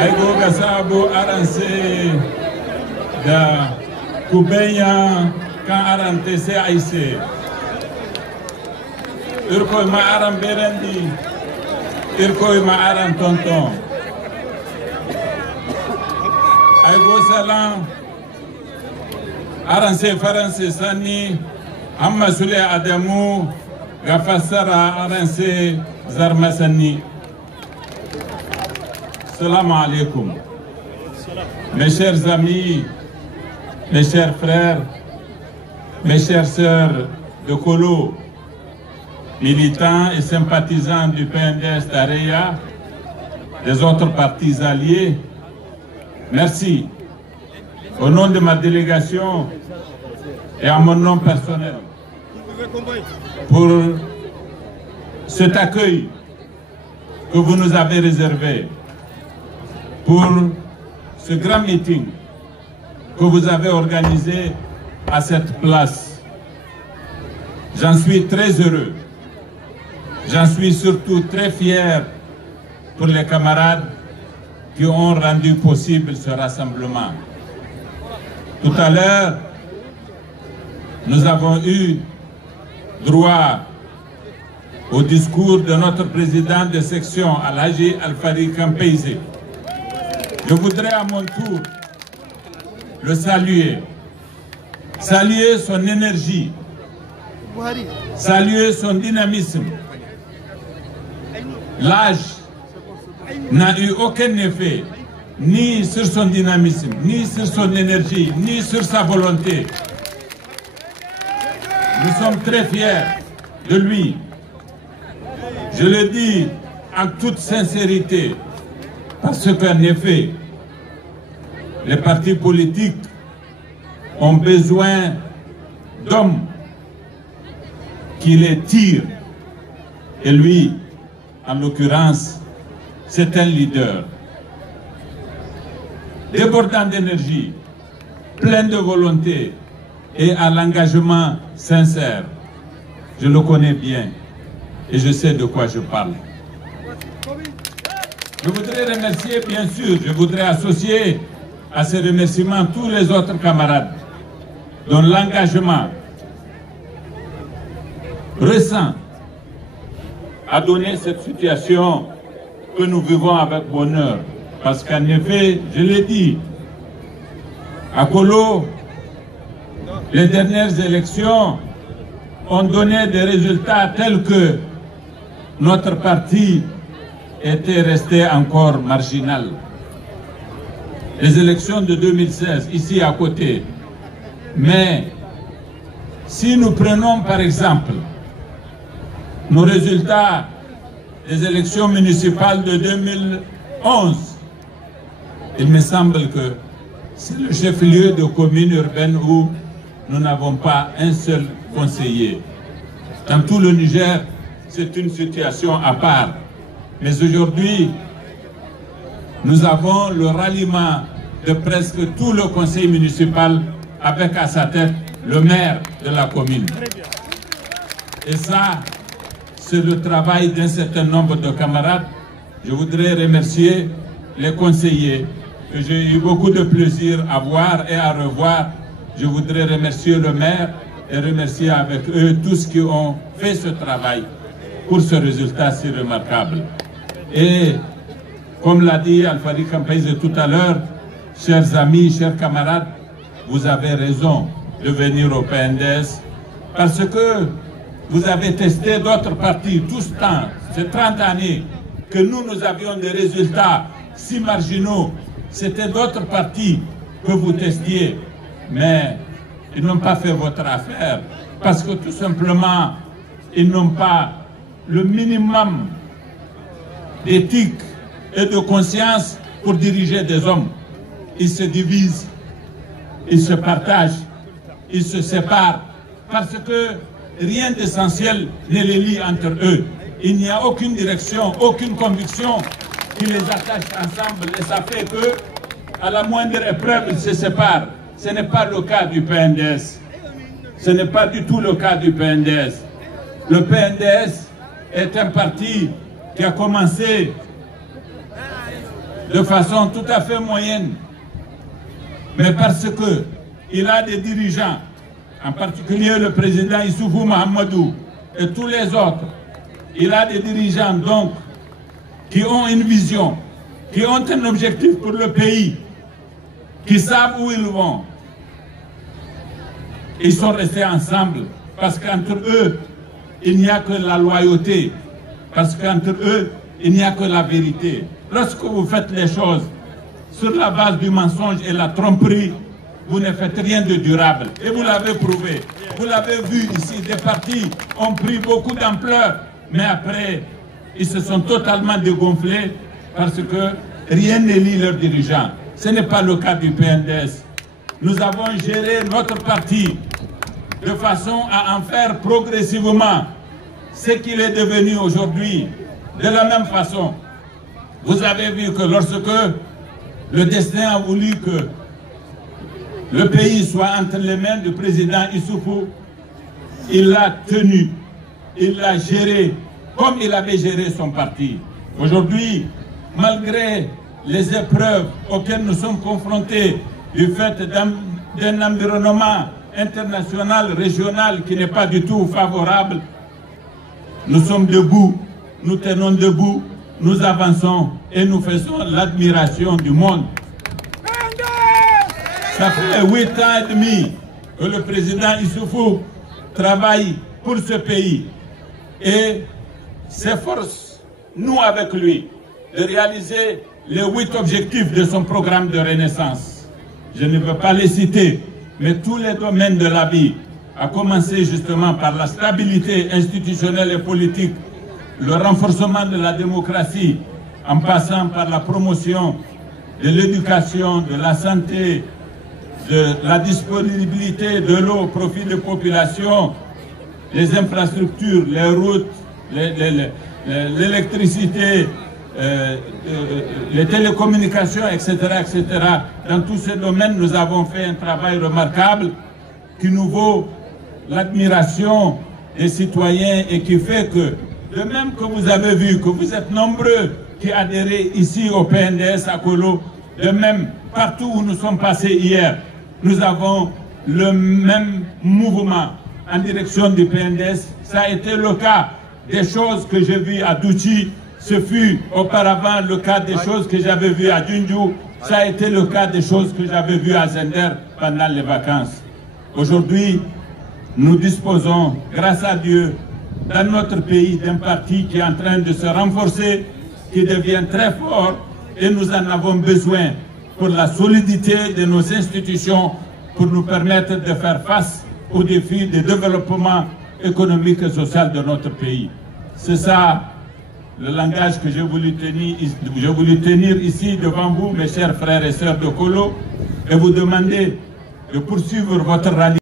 Aigo Sabo Arancé da Kubenya kan Arante se Aïsse Irkoy ma Aram Berendi Irkoy ma Aram Tonton Aigo Salam Arancé Farancé Sani Amma Sule Adamu Gafassara Arancé Zarmasani. Salam alaikum. Mes chers amis, mes chers frères, mes chères sœurs de Kolo, militants et sympathisants du PNDS d'Areya, des autres partis alliés, merci. Au nom de ma délégation et à mon nom personnel, pour cet accueil que vous nous avez réservé, pour ce grand meeting que vous avez organisé à cette place. J'en suis très heureux. J'en suis surtout très fier pour les camarades qui ont rendu possible ce rassemblement. Tout à l'heure, nous avons eu droit au discours de notre président de section, Alhaji Alfari Kampeize. Je voudrais à mon tour le saluer, saluer son énergie, saluer son dynamisme. L'âge n'a eu aucun effet, ni sur son dynamisme, ni sur son énergie, ni sur sa volonté. Nous sommes très fiers de lui. Je le dis en toute sincérité, parce qu'en effet, les partis politiques ont besoin d'hommes qui les tirent. Et lui, en l'occurrence, c'est un leader. Débordant d'énergie, plein de volonté et à l'engagement sincère. Je le connais bien et je sais de quoi je parle. Je voudrais remercier, bien sûr, je voudrais associer à ces remerciements tous les autres camarades dont l'engagement récent a donné cette situation que nous vivons avec bonheur. Parce qu'en effet, je l'ai dit, à Kolo, les dernières élections ont donné des résultats tels que notre parti était resté encore marginal. Les élections de 2016, ici à côté. Mais si nous prenons par exemple nos résultats des élections municipales de 2011, il me semble que c'est le chef-lieu de commune urbaine où nous n'avons pas un seul conseiller. Dans tout le Niger, c'est une situation à part. Mais aujourd'hui, nous avons le ralliement de presque tout le conseil municipal avec à sa tête le maire de la commune. Et ça, c'est le travail d'un certain nombre de camarades. Je voudrais remercier les conseillers que j'ai eu beaucoup de plaisir à voir et à revoir. Je voudrais remercier le maire et remercier avec eux tous qui ont fait ce travail pour ce résultat si remarquable. Et comme l'a dit Alfari Kampeize tout à l'heure, chers amis, chers camarades, vous avez raison de venir au PNDS parce que vous avez testé d'autres partis tout ce temps, ces 30 années, que nous avions des résultats si marginaux c'était d'autres partis que vous testiez, mais ils n'ont pas fait votre affaire parce que tout simplement, ils n'ont pas le minimum d'éthique et de conscience pour diriger des hommes. Ils se divisent, ils se partagent, ils se séparent parce que rien d'essentiel ne les lie entre eux. Il n'y a aucune direction, aucune conviction qui les attache ensemble et ça fait que, à la moindre épreuve, ils se séparent. Ce n'est pas le cas du PNDS. Ce n'est pas du tout le cas du PNDS. Le PNDS est un parti qui a commencé de façon tout à fait moyenne, mais parce qu'il a des dirigeants, en particulier le président Issoufou Mahamadou et tous les autres. Il a des dirigeants donc qui ont une vision, qui ont un objectif pour le pays, qui savent où ils vont. Ils sont restés ensemble parce qu'entre eux, il n'y a que la loyauté, parce qu'entre eux, il n'y a que la vérité. Lorsque vous faites les choses sur la base du mensonge et la tromperie, vous ne faites rien de durable. Et vous l'avez prouvé. Vous l'avez vu ici, des partis ont pris beaucoup d'ampleur, mais après, ils se sont totalement dégonflés parce que rien ne lie leurs dirigeants. Ce n'est pas le cas du PNDS. Nous avons géré notre parti de façon à en faire progressivement ce qu'il est devenu aujourd'hui. De la même façon, vous avez vu que lorsque le destin a voulu que le pays soit entre les mains du président Issoufou, il l'a tenu, il l'a géré comme il avait géré son parti. Aujourd'hui, malgré les épreuves auxquelles nous sommes confrontés du fait d'un environnement international, régional qui n'est pas du tout favorable, nous sommes debout, nous tenons debout, nous avançons et nous faisons l'admiration du monde. Ça fait 8 ans et demi que le président Issoufou travaille pour ce pays et s'efforce, nous avec lui, de réaliser les 8 objectifs de son programme de renaissance. Je ne veux pas les citer, mais tous les domaines de la vie, à commencer justement par la stabilité institutionnelle et politique, le renforcement de la démocratie, en passant par la promotion de l'éducation, de la santé, de la disponibilité de l'eau au profit des populations, les infrastructures, les routes, l'électricité, les télécommunications, etc., etc. Dans tous ces domaines, nous avons fait un travail remarquable qui nous vaut l'admiration des citoyens et qui fait que, de même que vous avez vu que vous êtes nombreux qui adhérez ici au PNDS à Kolo, de même, partout où nous sommes passés hier, nous avons le même mouvement en direction du PNDS. Ça a été le cas des choses que j'ai vues à Douchi, ce fut auparavant le cas des choses que j'avais vues à Djundju, ça a été le cas des choses que j'avais vues à Zender pendant les vacances. Aujourd'hui, nous disposons, grâce à Dieu, dans notre pays d'un parti qui est en train de se renforcer, qui devient très fort et nous en avons besoin pour la solidité de nos institutions, pour nous permettre de faire face aux défis de développement économique et social de notre pays. C'est ça le langage que j'ai voulu tenir ici devant vous, mes chers frères et sœurs de Kolo, et vous demander de poursuivre votre rallye.